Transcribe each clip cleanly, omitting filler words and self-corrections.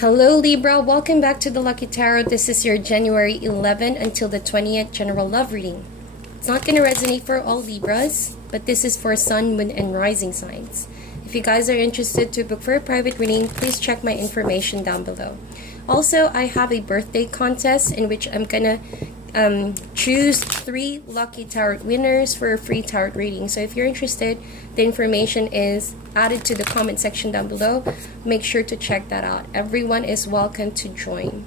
Hello Libra, welcome back to the Lucky Tarot. This is your January 11 until the 20th general love reading. It's not going to resonate for all Libras, but this is for Sun, Moon, and Rising signs. If you guys are interested to book for a private reading, please check my information down below. Also, I have a birthday contest in which I'm going to choose 3 lucky tarot winners for a free tarot reading. So if you're interested, the information is added to the comment section down below. Make sure to check that out. Everyone is welcome to join.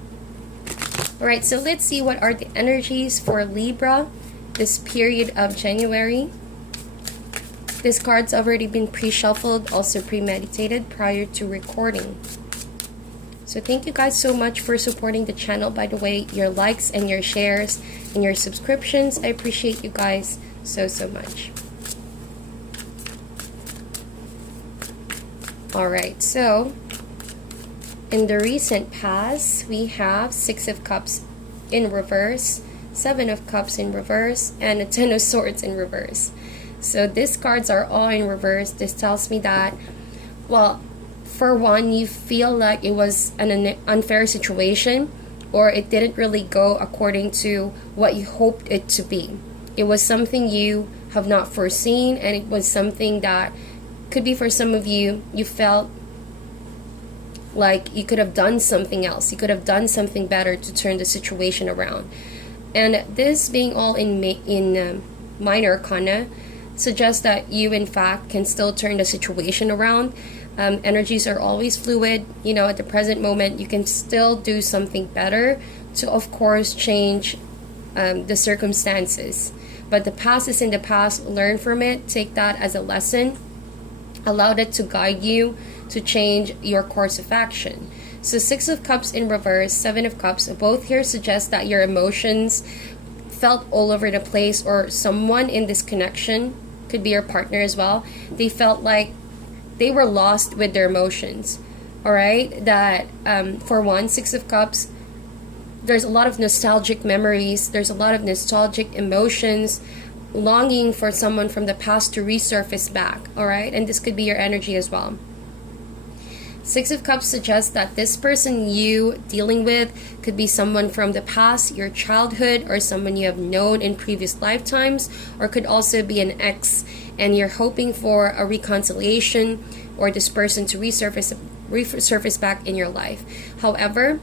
Alright, so let's see what are the energies for Libra this period of January. This card's already been pre-shuffled, also premeditated prior to recording. So thank you guys so much for supporting the channel. By the way, your likes and your shares and your subscriptions, I appreciate you guys so much. Alright, so in the recent past, we have 6 of Cups in reverse, 7 of Cups in reverse, and a 10 of Swords in reverse. So these cards are all in reverse. This tells me that, well, for one, you feel like it was an unfair situation, or it didn't really go according to what you hoped it to be. It was something you have not foreseen, and it was something that could be for some of you, you felt like you could have done something else. You could have done something better to turn the situation around. And this being all in minor arcana suggests that you in fact can still turn the situation around. Energies are always fluid. You know, at the present moment, you can still do something better to, of course, change the circumstances. But the past is in the past. Learn from it. Take that as a lesson. Allow it to guide you to change your course of action. So 6 of Cups in reverse, 7 of Cups, both here suggest that your emotions felt all over the place, or someone in this connection, could be your partner as well, they felt like they were lost with their emotions. Alright, that for one, 6 of Cups, there's a lot of nostalgic memories, there's a lot of nostalgic emotions, longing for someone from the past to resurface back. Alright, and this could be your energy as well. 6 of Cups suggests that this person you dealing with could be someone from the past, your childhood, or someone you have known in previous lifetimes, or could also be an ex and you're hoping for a reconciliation or this person to resurface back in your life. However,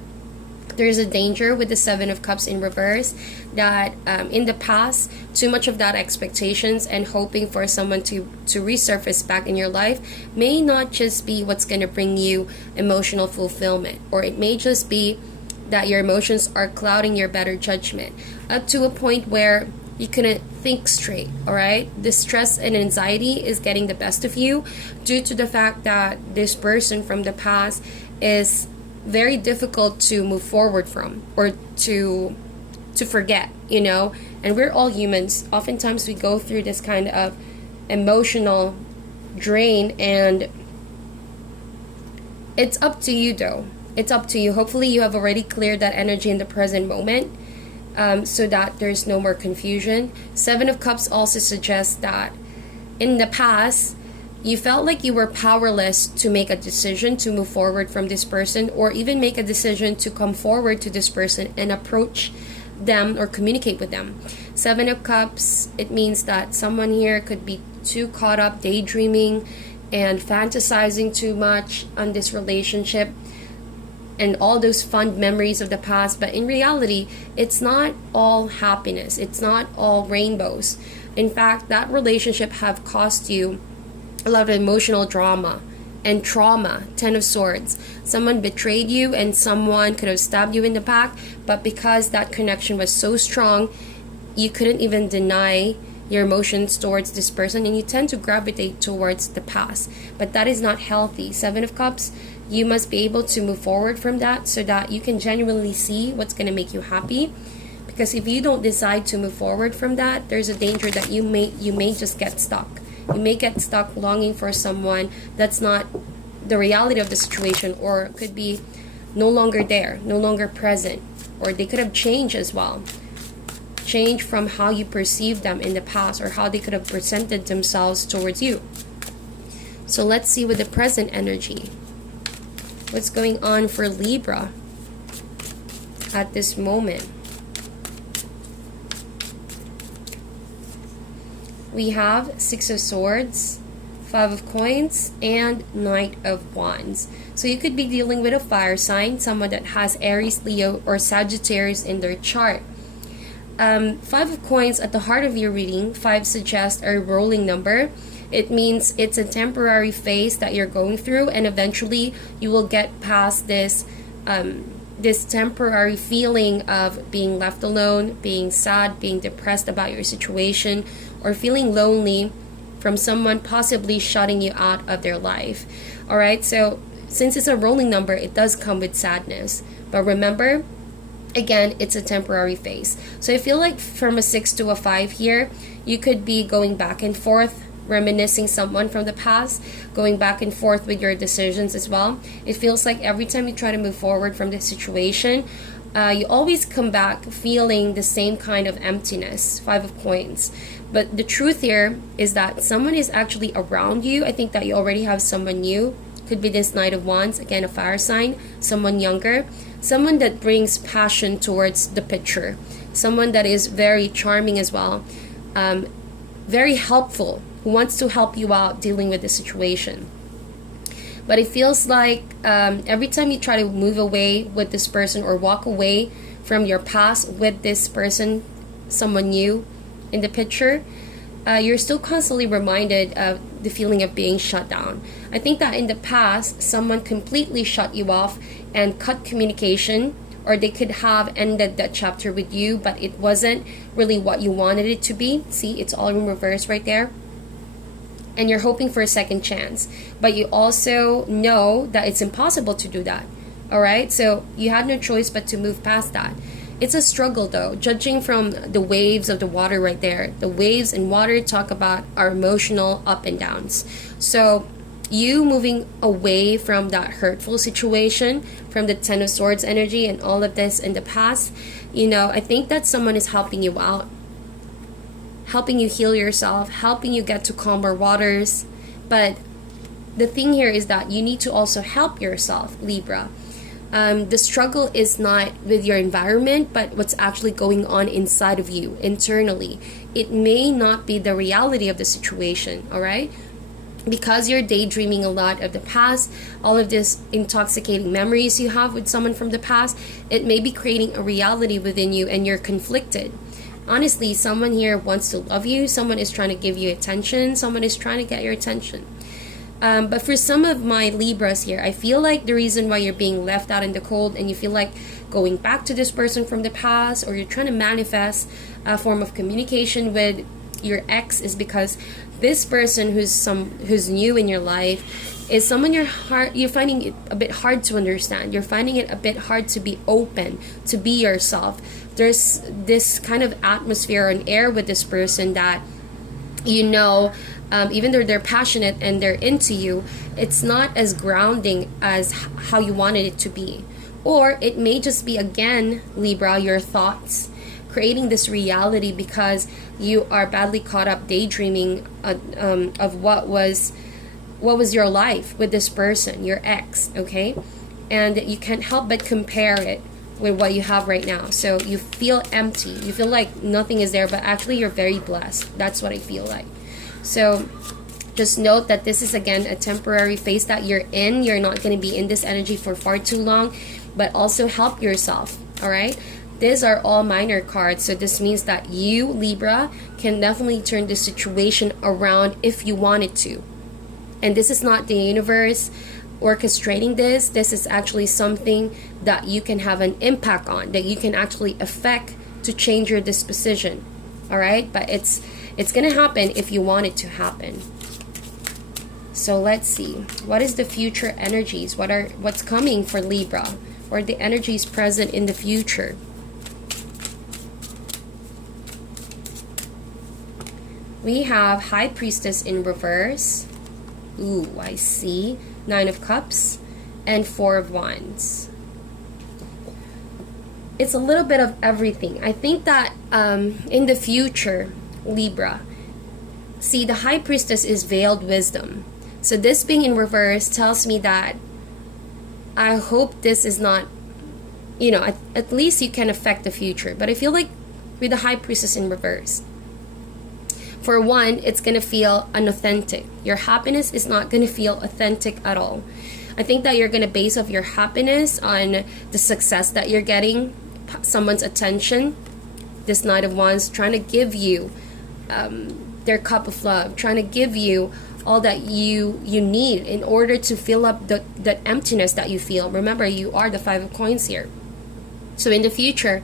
there's a danger with the 7 of Cups in reverse that in the past, too much of that expectations and hoping for someone to resurface back in your life may not just be what's going to bring you emotional fulfillment, or it may just be that your emotions are clouding your better judgment up to a point where you couldn't think straight. Alright, the stress and anxiety is getting the best of you due to the fact that this person from the past is very difficult to move forward from, or to forget, you know. And we're all humans. Oftentimes we go through this kind of emotional drain, and it's up to you though. It's up to you. Hopefully you have already cleared that energy in the present moment, so that there's no more confusion. 7 of Cups also suggests that in the past you felt like you were powerless to make a decision to move forward from this person, or even make a decision to come forward to this person and approach them or communicate with them. 7 of Cups, it means that someone here could be too caught up daydreaming and fantasizing too much on this relationship and all those fond memories of the past, but in reality, it's not all happiness. It's not all rainbows. In fact, that relationship have cost you a lot of emotional drama and trauma. 10 of Swords. Someone betrayed you, and someone could have stabbed you in the back, but because that connection was so strong, you couldn't even deny your emotions towards this person, and you tend to gravitate towards the past. But that is not healthy. 7 of Cups, you must be able to move forward from that so that you can genuinely see what's going to make you happy. Because if you don't decide to move forward from that, there's a danger that you may just get stuck. You may get stuck longing for someone that's not the reality of the situation, or could be no longer there, no longer present, or they could have changed as well. Change from how you perceived them in the past, or how they could have presented themselves towards you. So let's see with the present energy. What's going on for Libra at this moment? We have Six of Swords, Five of Coins, and Knight of Wands. So you could be dealing with a fire sign, someone that has Aries, Leo, or Sagittarius in their chart. Five of Coins at the heart of your reading. Five suggests a rolling number. It means it's a temporary phase that you're going through, and eventually you will get past this this temporary feeling of being left alone, being sad, being depressed about your situation, or feeling lonely from someone possibly shutting you out of their life. All right, so since it's a rolling number, it does come with sadness. But remember, again, it's a temporary phase. So I feel like from a 6 to a 5 here, you could be going back and forth, reminiscing someone from the past, going back and forth with your decisions as well. It feels like every time you try to move forward from the situation, you always come back feeling the same kind of emptiness. Five of Coins. But the truth here is that someone is actually around you. I think that you already have someone new. Could be this Knight of Wands, again a fire sign, someone younger, someone that brings passion towards the picture, someone that is very charming as well, very helpful, who wants to help you out dealing with the situation. But it feels like every time you try to move away with this person or walk away from your past with this person, someone new in the picture, you're still constantly reminded of the feeling of being shut down. I think that in the past, someone completely shut you off and cut communication, or they could have ended that chapter with you, but it wasn't really what you wanted it to be. See, it's all in reverse right there. And you're hoping for a second chance, but you also know that it's impossible to do that. All right, so you had no choice but to move past that. It's a struggle though, judging from the waves of the water right there. The waves and water talk about our emotional up and downs. So you moving away from that hurtful situation, from the Ten of Swords energy and all of this in the past, you know, I think that someone is helping you out, helping you heal yourself, helping you get to calmer waters. But the thing here is that you need to also help yourself, Libra. The struggle is not with your environment, but what's actually going on inside of you, internally. It may not be the reality of the situation, all right? Because you're daydreaming a lot of the past, all of this intoxicating memories you have with someone from the past, it may be creating a reality within you and you're conflicted. Honestly, someone here wants to love you, someone is trying to give you attention, someone is trying to get your attention. But for some of my Libras here, I feel like the reason why you're being left out in the cold and you feel like going back to this person from the past, or you're trying to manifest a form of communication with your ex, is because this person who's new in your life is someone you're finding it a bit hard to understand. You're finding it a bit hard to be open, to be yourself. There's this kind of atmosphere and air with this person that, you know, even though they're passionate and they're into you, it's not as grounding as how you wanted it to be. Or it may just be, again, Libra, your thoughts creating this reality because you are badly caught up daydreaming of what was your life with this person, your ex, okay? And you can't help but compare it with what you have right now. So you feel empty. You feel like nothing is there, but actually you're very blessed. That's what I feel like. So just note that this is, again, a temporary phase that you're in. You're not going to be in this energy for far too long, but also help yourself, all right? These are all minor cards, so this means that you, Libra, can definitely turn the situation around if you wanted to. And this is not the universe orchestrating this. This is actually something that you can have an impact on, that you can actually affect to change your disposition, all right? But it's going to happen if you want it to happen. So let's see. What is the future energies? What's coming for Libra? Or the energies present in the future? We have High Priestess in reverse. Ooh, I see. Nine of Cups and Four of Wands. It's a little bit of everything. I think that in the future, Libra, see, the High Priestess is veiled wisdom. So this being in reverse tells me that I hope this is not, at least you can affect the future. But I feel like with the High Priestess in reverse, for one, it's going to feel unauthentic. Your happiness is not going to feel authentic at all. I think that you're going to base off your happiness on the success that you're getting, someone's attention. This Knight of Wands trying to give you their cup of love, trying to give you all that you need in order to fill up that emptiness that you feel. Remember, you are the Five of Coins here. So in the future,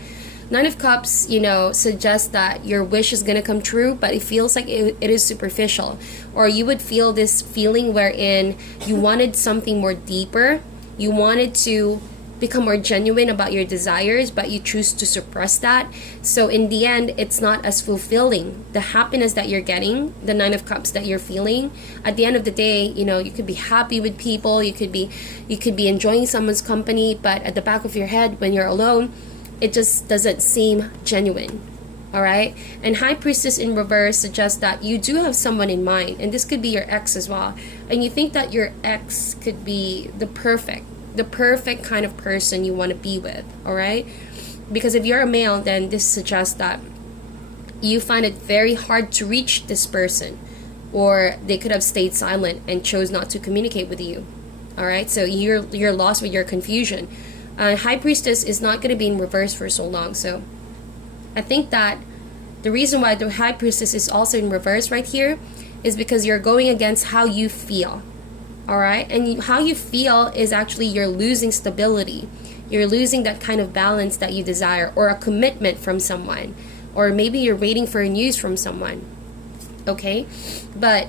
Nine of Cups, suggests that your wish is going to come true, but it feels like it is superficial. Or you would feel this feeling wherein you wanted something more deeper. You wanted to become more genuine about your desires, but you choose to suppress that. So in the end, it's not as fulfilling. The happiness that you're getting, the Nine of Cups that you're feeling, at the end of the day, you could be happy with people, you could be enjoying someone's company, but at the back of your head, when you're alone, it just doesn't seem genuine. All right? And High Priestess in reverse suggests that you do have someone in mind, and this could be your ex as well. And you think that your ex could be the perfect kind of person you want to be with. All right? Because if you're a male, then this suggests that you find it very hard to reach this person, or they could have stayed silent and chose not to communicate with you. All right? So you're lost with your confusion. High Priestess is not going to be in reverse for so long. So I think that the reason why the High Priestess is also in reverse right here is because you're going against how you feel. All right? And how you feel is actually you're losing stability. You're losing that kind of balance that you desire, or a commitment from someone, or maybe you're waiting for news from someone. Okay? But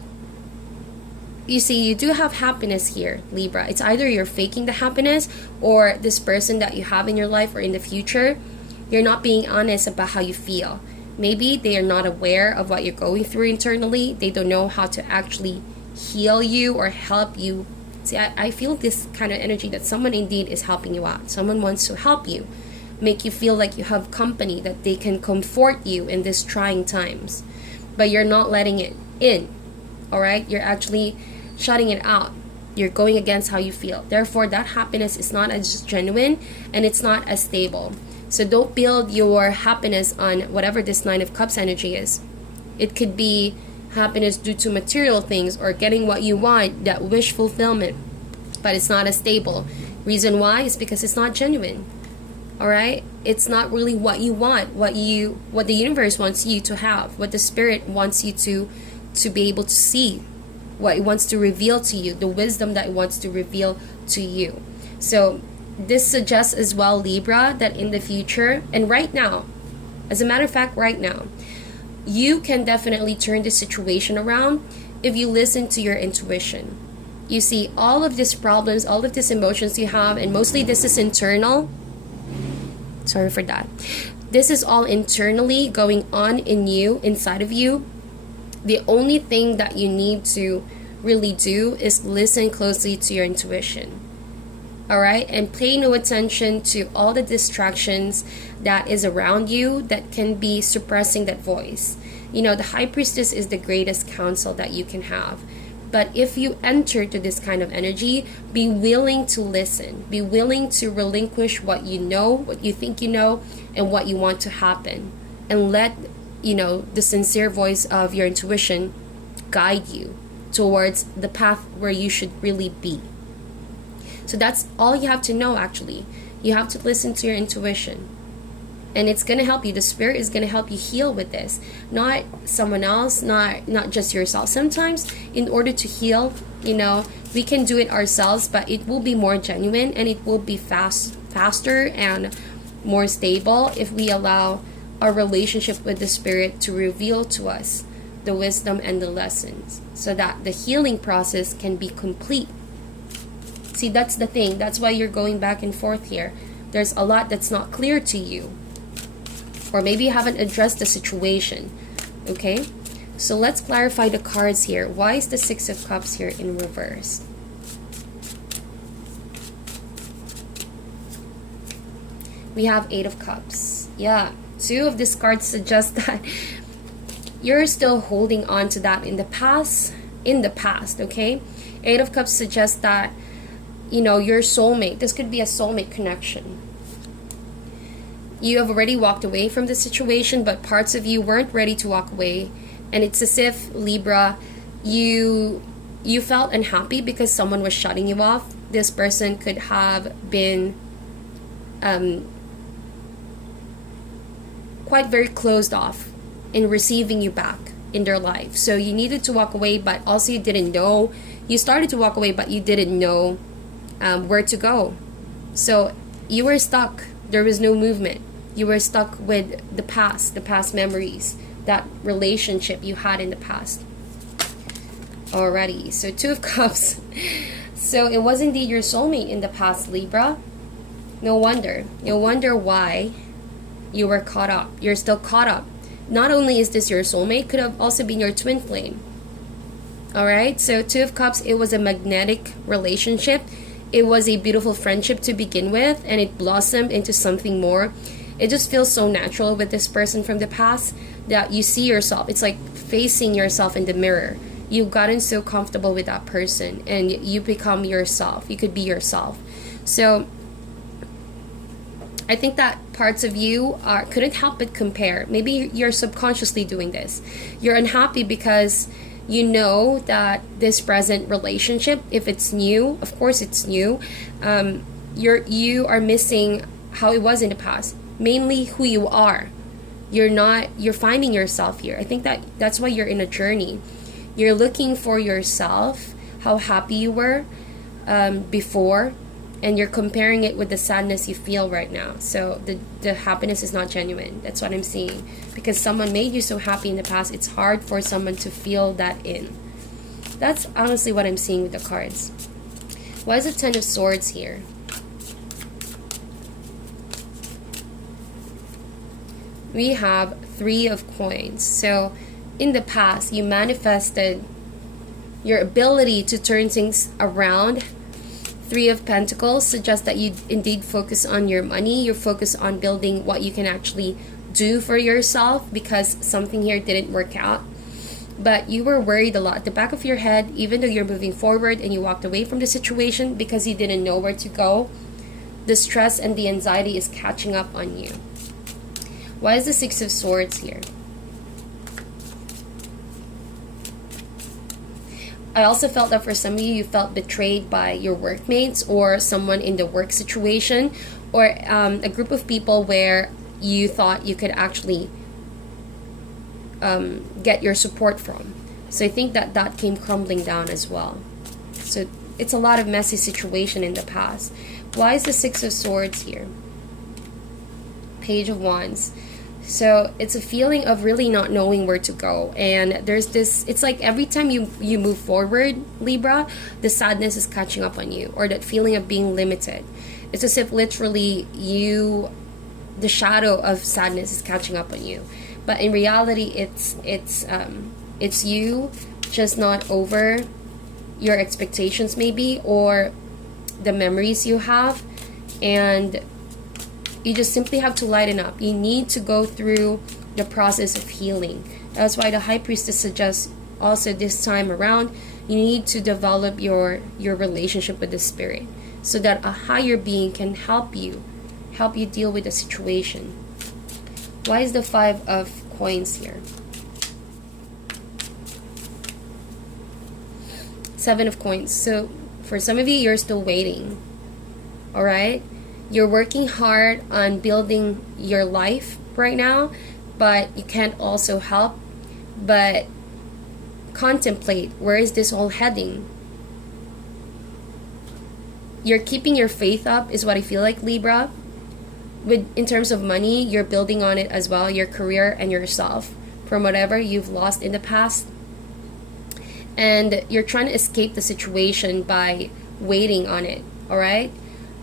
you see, you do have happiness here, Libra. It's either you're faking the happiness, or this person that you have in your life or in the future, you're not being honest about how you feel. Maybe they are not aware of what you're going through internally. They don't know how to actually heal you or help you. See, I feel this kind of energy that someone indeed is helping you out. Someone wants to help you, make you feel like you have company, that they can comfort you in these trying times. But you're not letting it in. All right? You're actually shutting it out. You're going against how you feel. Therefore, that happiness is not as genuine, and it's not as stable. So don't build your happiness on whatever this Nine of Cups energy is. It could be happiness due to material things, or getting what you want, that wish fulfillment, but it's not as stable. Reason why is because it's not genuine. All right? It's not really what you want, what the universe wants you to have, what the spirit wants you to be able to see, what it wants to reveal to you, the wisdom that it wants to reveal to you. So this suggests as well, Libra, that in the future, and right now, as a matter of fact, right now, you can definitely turn this situation around if you listen to your intuition. You see, all of these problems, all of these emotions you have, and mostly this is internal. Sorry for that. This is all internally going on in you, inside of you. The only thing that you need to really do is listen closely to your intuition. All right? And pay no attention to all the distractions that is around you that can be suppressing that voice. The High Priestess is the greatest counsel that you can have. But if you enter to this kind of energy, be willing to listen. Be willing to relinquish what you know, what you think you know, and what you want to happen. And let the sincere voice of your intuition guide you towards the path where you should really be. So that's all you have to know, actually. You have to listen to your intuition. And it's going to help you. The spirit is going to help you heal with this. Not someone else, not just yourself. Sometimes in order to heal, we can do it ourselves, but it will be more genuine, and it will be faster and more stable if we allow our relationship with the spirit to reveal to us the wisdom and the lessons, so that the healing process can be complete. See, that's the thing. That's why you're going back and forth here. There's a lot that's not clear to you, or maybe you haven't addressed the situation. Okay, so let's clarify the cards here. Why is the Six of Cups here in reverse? We have Eight of Cups. Yeah, two of these cards suggest that you're still holding on to that in the past. Okay, Eight of Cups suggests that you know, your soulmate. This could be a soulmate connection. You have already walked away from the situation, but parts of you weren't ready to walk away. And it's as if, Libra, you felt unhappy because someone was shutting you off. This person could have been quite very closed off in receiving you back in their life. So you needed to walk away, but also you didn't know. You started to walk away, but you didn't know where to go. So you were stuck. There was no movement. You were stuck with the past memories, that relationship you had in the past. Alrighty, so Two of Cups. So it was indeed your soulmate in the past, Libra. No wonder. No wonder why you were caught up. You're still caught up. Not only is this your soulmate, could have also been your twin flame. Alright, so Two of Cups, it was a magnetic relationship. It was a beautiful friendship to begin with, and it blossomed into something more. It just feels so natural with this person from the past that you see yourself. It's like facing yourself in the mirror. You've gotten so comfortable with that person, and you become yourself. You could be yourself. So I think that parts of you couldn't help but compare. Maybe you're subconsciously doing this. You're unhappy because you know that this present relationship, if it's new, of course it's new, you are missing how it was in the past. Mainly who you are. You're finding yourself here. I think that's why you're in a journey. You're looking for yourself, how happy you were before, and you're comparing it with the sadness you feel right now. So the happiness is not genuine. That's what I'm seeing. Because someone made you so happy in the past, it's hard for someone to feel that in. That's honestly what I'm seeing with the cards. Why is the Ten of Swords here? We have Three of Coins. So in the past, you manifested your ability to turn things around. Three of Pentacles suggests that you indeed focus on your money. You focus on building what you can actually do for yourself, because something here didn't work out. But you were worried a lot at the back of your head, even though you're moving forward and you walked away from the situation because you didn't know where to go. The stress and the anxiety is catching up on you. Why is the Six of Swords here? I also felt that for some of you, you felt betrayed by your workmates or someone in the work situation, or a group of people where you thought you could actually get your support from. So I think that came crumbling down as well. So it's a lot of messy situation in the past. Why is the Six of Swords here? Page of Wands. So it's a feeling of really not knowing where to go, and there's this, it's like every time you move forward, Libra, the sadness is catching up on you, or that feeling of being limited. It's as if literally the shadow of sadness is catching up on you, but in reality it's you just not over your expectations maybe, or the memories you have, and you just simply have to lighten up. You need to go through the process of healing. That's why the High Priestess suggests also this time around, you need to develop your relationship with the Spirit, so that a higher being can help you deal with the situation. Why is the Five of Coins here? Seven of Coins. So for some of you, you're still waiting. Alright? You're working hard on building your life right now, but you can't also help but contemplate, where is this all heading? You're keeping your faith up is what I feel like, Libra. In terms of money, you're building on it as well, your career and yourself, from whatever you've lost in the past. And you're trying to escape the situation by waiting on it, alright?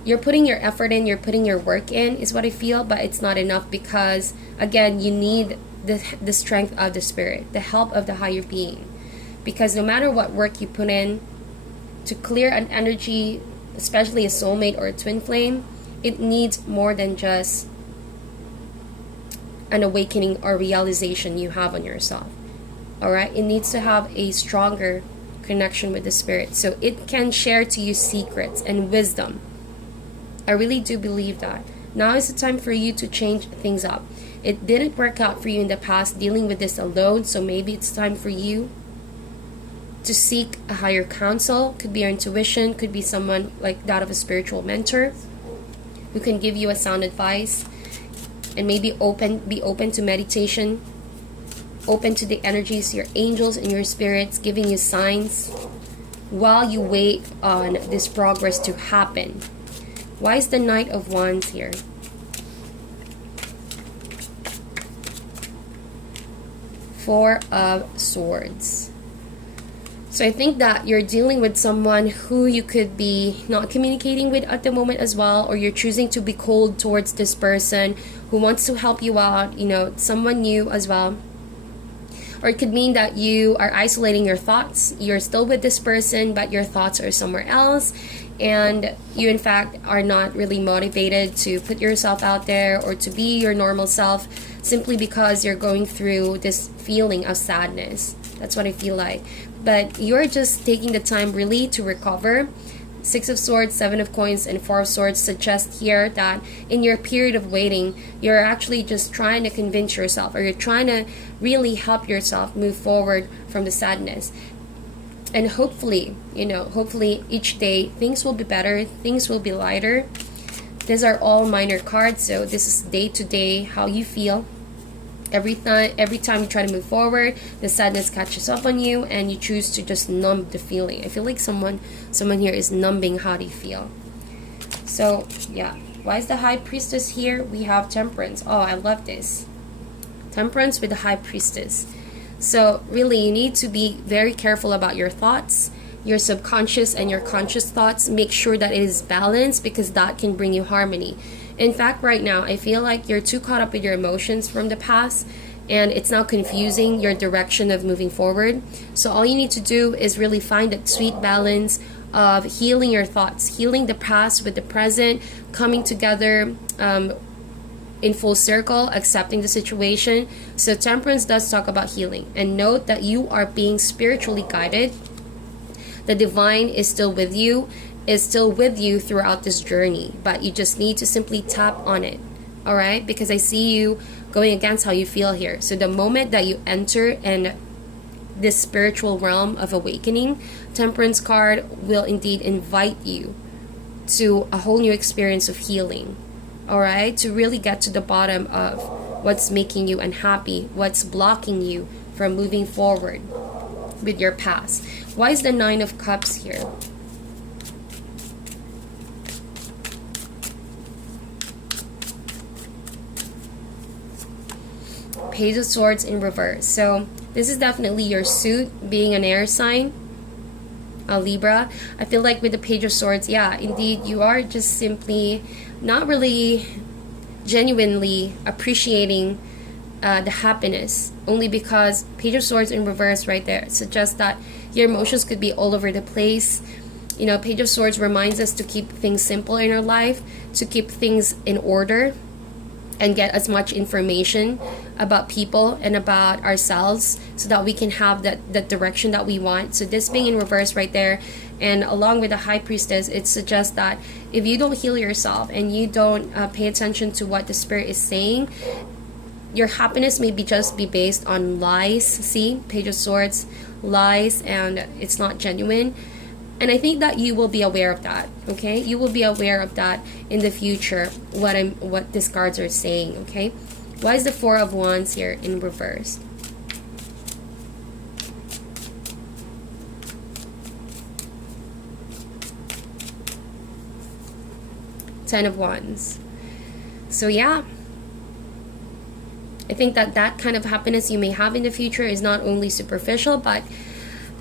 You're putting your effort in, you're putting your work in, is what I feel, but it's not enough because, again, you need the strength of the Spirit, the help of the higher being. Because no matter what work you put in to clear an energy, especially a soulmate or a twin flame, it needs more than just an awakening or realization you have on yourself. Alright? It needs to have a stronger connection with the spirit. So it can share to you secrets and wisdom. I really do believe that. Now is the time for you to change things up. It didn't work out for you in the past dealing with this alone, so maybe it's time for you to seek a higher counsel. Could be your intuition, could be someone like that of a spiritual mentor who can give you a sound advice, and maybe be open to meditation, open to the energies, your angels and your spirits giving you signs while you wait on this progress to happen. Why is the Knight of Wands here? Four of Swords. So I think that you're dealing with someone who you could be not communicating with at the moment as well, or you're choosing to be cold towards this person who wants to help you out, you know, someone new as well. Or it could mean that you are isolating your thoughts. You're still with this person, but your thoughts are somewhere else. And you, in fact, are not really motivated to put yourself out there or to be your normal self simply because you're going through this feeling of sadness. That's what I feel like. But you're just taking the time really to recover. Six of Swords, Seven of Coins, and Four of Swords suggest here that in your period of waiting, you're actually just trying to convince yourself, or you're trying to really help yourself move forward from the sadness. And hopefully, you know, hopefully each day things will be better, things will be lighter. These are all minor cards, so this is day to day how you feel. Every time you try to move forward, the sadness catches up on you and you choose to just numb the feeling. I feel like someone here is numbing how they feel. So yeah, why is the High Priestess here? We have Temperance. Oh, I love this. Temperance with the High Priestess. So really, you need to be very careful about your thoughts, your subconscious and your conscious thoughts. Make sure that it is balanced, because that can bring you harmony. In fact, right now, I feel like you're too caught up with your emotions from the past, and it's now confusing your direction of moving forward. So all you need to do is really find that sweet balance of healing your thoughts, healing the past with the present, coming together in full circle, accepting the situation. So Temperance does talk about healing. And note that you are being spiritually guided. The divine is still with you, throughout this journey, but you just need to simply tap on it. All right, because I see you going against how you feel here. So the moment that you enter in this spiritual realm of awakening, Temperance card will indeed invite you to a whole new experience of healing. All right, to really get to the bottom of what's making you unhappy, what's blocking you from moving forward with your past. Why is the Nine of Cups here? Page of Swords in reverse. So this is definitely your suit, being an air sign, a Libra. I feel like with the Page of Swords, yeah, indeed, you are just simply not really genuinely appreciating the happiness, only because Page of Swords in reverse right there suggests that your emotions could be all over the place. You know, Page of Swords reminds us to keep things simple in our life, to keep things in order, and get as much information about people and about ourselves so that we can have that direction that we want. So this being in reverse right there, and along with the High Priestess, it suggests that if you don't heal yourself and you don't pay attention to what the Spirit is saying, your happiness may just be based on lies. See, Page of Swords, lies, and it's not genuine. And I think that you will be aware of that, okay? You will be aware of that in the future, what these cards are saying, okay? Why is the Four of Wands here in reverse? Ten of Wands. So yeah, I think that kind of happiness you may have in the future is not only superficial, but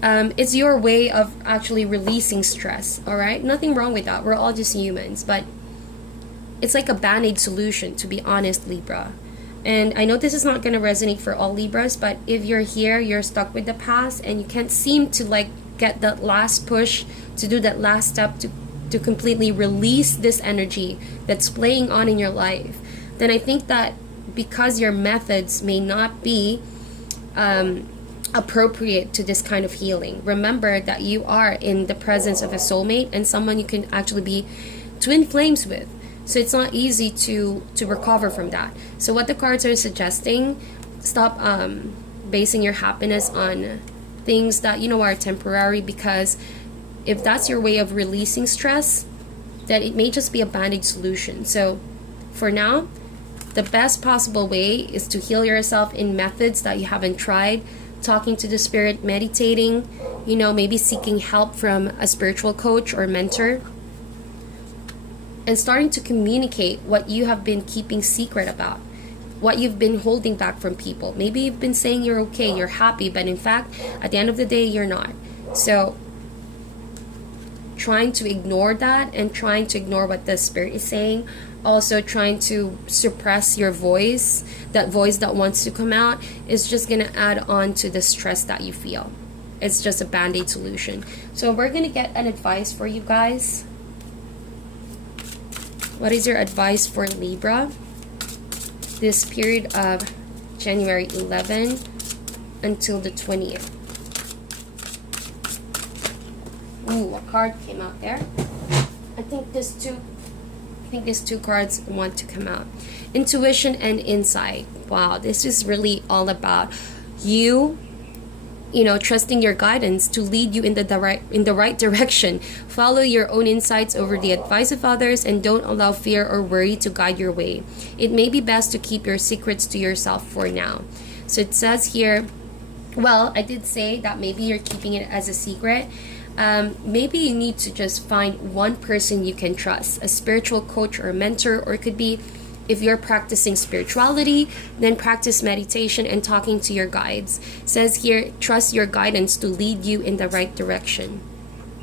it's your way of actually releasing stress. All right, nothing wrong with that. We're all just humans, but it's like a band-aid solution, to be honest, Libra. And I know this is not going to resonate for all Libras, but if you're here, you're stuck with the past and you can't seem to like get that last push to do that last step to completely release this energy that's playing on in your life, then I think that because your methods may not be appropriate to this kind of healing. Remember that you are in the presence of a soulmate and someone you can actually be twin flames with. So it's not easy to recover from that. So what the cards are suggesting, stop basing your happiness on things that you know are temporary, because if that's your way of releasing stress, then it may just be a band-aid solution. So for now, the best possible way is to heal yourself in methods that you haven't tried. Talking to the spirit, meditating, you know, maybe seeking help from a spiritual coach or mentor, and starting to communicate what you have been keeping secret about, what you've been holding back from people. Maybe you've been saying you're okay, you're happy, but in fact, at the end of the day, you're not. So trying to ignore that and trying to ignore what the spirit is saying, also trying to suppress your voice, that voice that wants to come out, is just going to add on to the stress that you feel. It's just a band-aid solution. So we're going to get an advice for you guys. What is your advice for Libra this period of January 11 until the 20th? Ooh, a card came out there. I think these two cards want to come out. Intuition and insight. Wow, this is really all about you know, trusting your guidance to lead you in the right direction. Follow your own insights over the advice of others, and don't allow fear or worry to guide your way. It may be best to keep your secrets to yourself for now. So it says here, well, I did say that maybe you're keeping it as a secret. Maybe you need to just find one person you can trust, a spiritual coach or a mentor, or it could be, if you're practicing spirituality, then practice meditation and talking to your guides. It says here, trust your guidance to lead you in the right direction.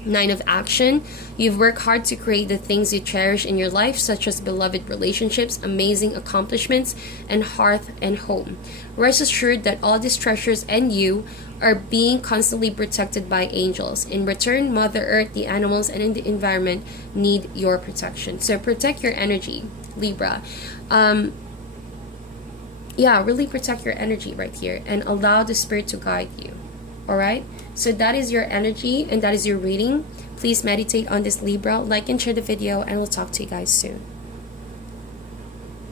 9 of action. You've worked hard to create the things you cherish in your life, such as beloved relationships, amazing accomplishments, and hearth and home. Rest assured that all these treasures and you are being constantly protected by angels. In return, Mother Earth, the animals, and in the environment need your protection. So protect your energy, Libra. Yeah, really protect your energy right here and allow the spirit to guide you. All right, so that is your energy and that is your reading. Please meditate on this, Libra. Like and share the video, and we'll talk to you guys soon.